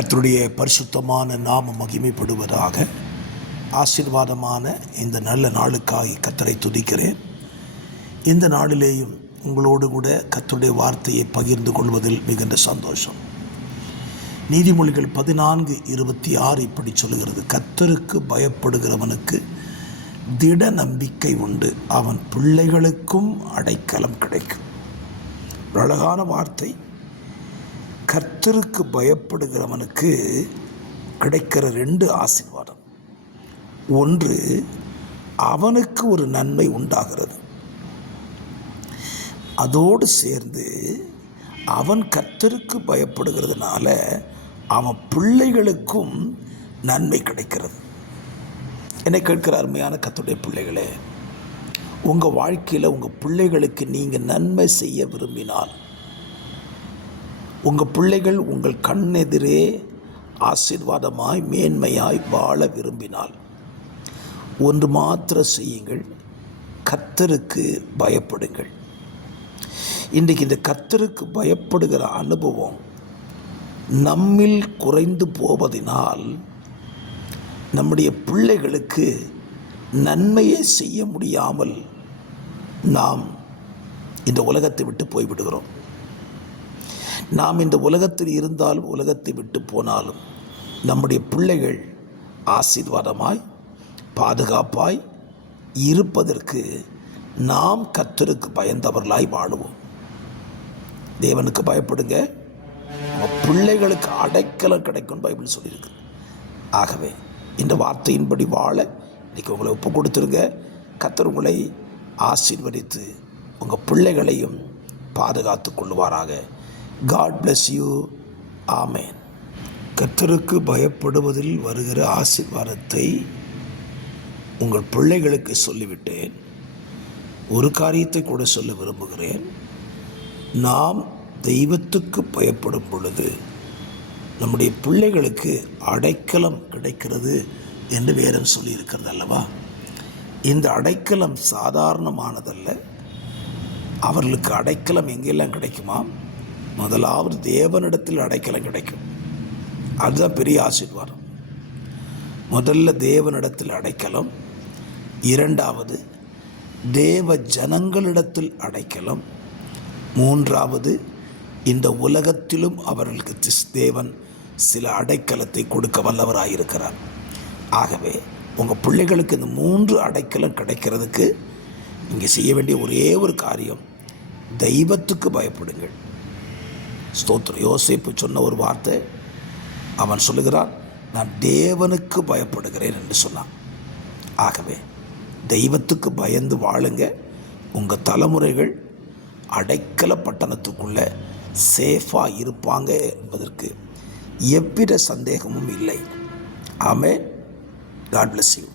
கர்த்தருடைய பரிசுத்தமான நாம மகிமைப்படுவதாக. ஆசீர்வாதமான இந்த நல்ல நாளுக்காய் கர்த்தரை துதிக்கிறேன். இந்த நாளிலேயும் உங்களோடு கூட கர்த்தருடைய வார்த்தையை பகிர்ந்து கொள்வதில் மிகுந்த சந்தோஷம். நீதிமொழிகள் 14:26 இப்படி சொல்லுகிறது, கர்த்தருக்கு பயப்படுகிறவனுக்கு திட நம்பிக்கை உண்டு, அவன் பிள்ளைகளுக்கும் அடைக்கலம் கிடைக்கும். ஒரு அழகான வார்த்தை. கர்த்தருக்கு பயப்படுகிறவனுக்கு கிடைக்கிற 2 ஆசீர்வாதம். ஒன்று, அவனுக்கு ஒரு நன்மை உண்டாகிறது. அதோடு சேர்ந்து அவன் கர்த்தருக்கு பயப்படுகிறதுனால அவன் பிள்ளைகளுக்கும் நன்மை கிடைக்கிறது. என்னை கேட்கிற அருமையான கர்த்தருடைய பிள்ளைகளே, உங்கள் வாழ்க்கையில் உங்கள் பிள்ளைகளுக்கு நீங்கள் நன்மை செய்ய விரும்பினால், உங்கள் பிள்ளைகள் உங்கள் கண்ணெதிரே ஆசீர்வாதமாய் மேன்மையாய் வாழ விரும்பினால் ஒன்று மாத்திரம் செய்யுங்கள், கர்த்தருக்கு பயப்படுங்கள். இன்றைக்கு இந்த கர்த்தருக்கு பயப்படுகிற அனுபவம் நம்மில் குறைந்து போவதினால் நம்முடைய பிள்ளைகளுக்கு நன்மையை செய்ய முடியாமல் நாம் இந்த உலகத்தை விட்டு போய்விடுகிறோம். நாம் இந்த உலகத்தில் இருந்தாலும் உலகத்தை விட்டு போனாலும் நம்முடைய பிள்ளைகள் ஆசீர்வாதமாய் பாதுகாப்பாய் இருப்பதற்கு நாம் கர்த்தருக்கு பயந்தவர்களாய் வாழுவோம். தேவனுக்கு பயப்படுங்க, பிள்ளைகளுக்கு அடைக்கலம் கிடைக்கும் பைபிள் சொல்லியிருக்கு. ஆகவே இந்த வார்த்தையின்படி வாழ இன்றைக்கி உங்களை ஒப்பு கொடுத்துருங்க. கர்த்தர் உங்களை ஆசீர்வதித்து உங்கள் பிள்ளைகளையும் பாதுகாத்து கொள்வாராக. God bless you. ஆமென். கர்த்தருக்கு பயப்படுவதில் வருகிற ஆசீர்வாதத்தை உங்கள் பிள்ளைகளுக்கு சொல்லிவிட்டேன். ஒரு காரியத்தை கூட சொல்ல விரும்புகிறேன். நாம் தெய்வத்துக்கு பயப்படும் பொழுது நம்முடைய பிள்ளைகளுக்கு அடைக்கலம் கிடைக்கிறது என்று வேதம் சொல்லியிருக்கிறது அல்லவா? இந்த அடைக்கலம் சாதாரணமானதல்ல. அவர்களுக்கு அடைக்கலம் எங்கெல்லாம் கிடைக்குமா? முதலாவது தேவனிடத்தில் அடைக்கலம் கிடைக்கும். அதுதான் பெரிய ஆசீர்வாதம். முதல்ல தேவனிடத்தில் அடைக்கலம், இரண்டாவது தேவ ஜனங்களிடத்தில் அடைக்கலம், மூன்றாவது இந்த உலகத்திலும் அவர்களுக்கு தேவன் சில அடைக்கலத்தை கொடுக்க வல்லவராயிருக்கிறார். ஆகவே உங்கள் பிள்ளைகளுக்கு இந்த 3 அடைக்கலம் கிடைக்கிறதுக்கு இங்கே செய்ய வேண்டிய ஒரே ஒரு காரியம், தெய்வத்துக்கு பயப்படுங்கள். ஸ்தோத்திரம். யோசேப்பு சொன்ன ஒரு வார்த்தை, அவன் சொல்லுகிறான், நான் தேவனுக்கு பயப்படுகிறேன் என்று சொன்னான். ஆகவே தெய்வத்துக்கு பயந்து வாழுங்க. உங்கள் தலைமுறைகள் அடைக்கல பட்டணத்துக்குள்ளே சேஃபாக இருப்பாங்க என்பதற்கு எவ்வித சந்தேகமும் இல்லை. ஆமென். God bless you.